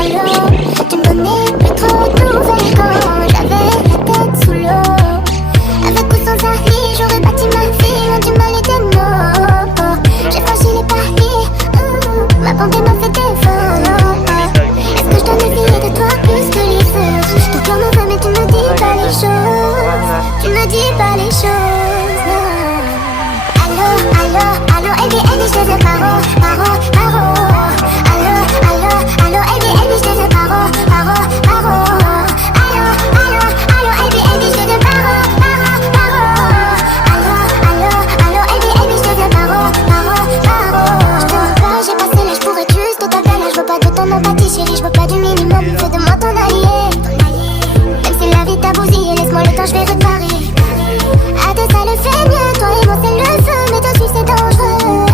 allô, tu me donnais plus trop de nouvelles quand j'avais la tête sous l'eau. Avec ou sans avis, j'aurais bâti ma vie loin du mal et des mots. J'ai franchi les paris, ma bonté m'a fait défaut. Est-ce que je dois me fier de toi plus que les autres? Ton cœur me va mais tu ne dis pas les choses. Tu ne dis pas les choses. Allô, allô, allô, Ellie, Ellie, je te dis paro, paro, paro. Allô, allô, allô, Ellie, Ellie, je te dis paro, paro, paro. Allô, allô, allô, Ellie, Ellie, je te dis paro, paro, paro. Allô, allô, allô, Ellie, Ellie, je te dis paro, paro, paro. Je te veux pas, j'ai passé l'âge pour être juste ta belle. Je veux pas de ton empathie, chérie, je veux pas du minimum. Fais de moi ton allié. Même si la vie t'a bousillé, laisse-moi le temps, je vais réparer. À deux, ça le fait mieux, toi et moi c'est le feu, mais te suivre c'est dangereux.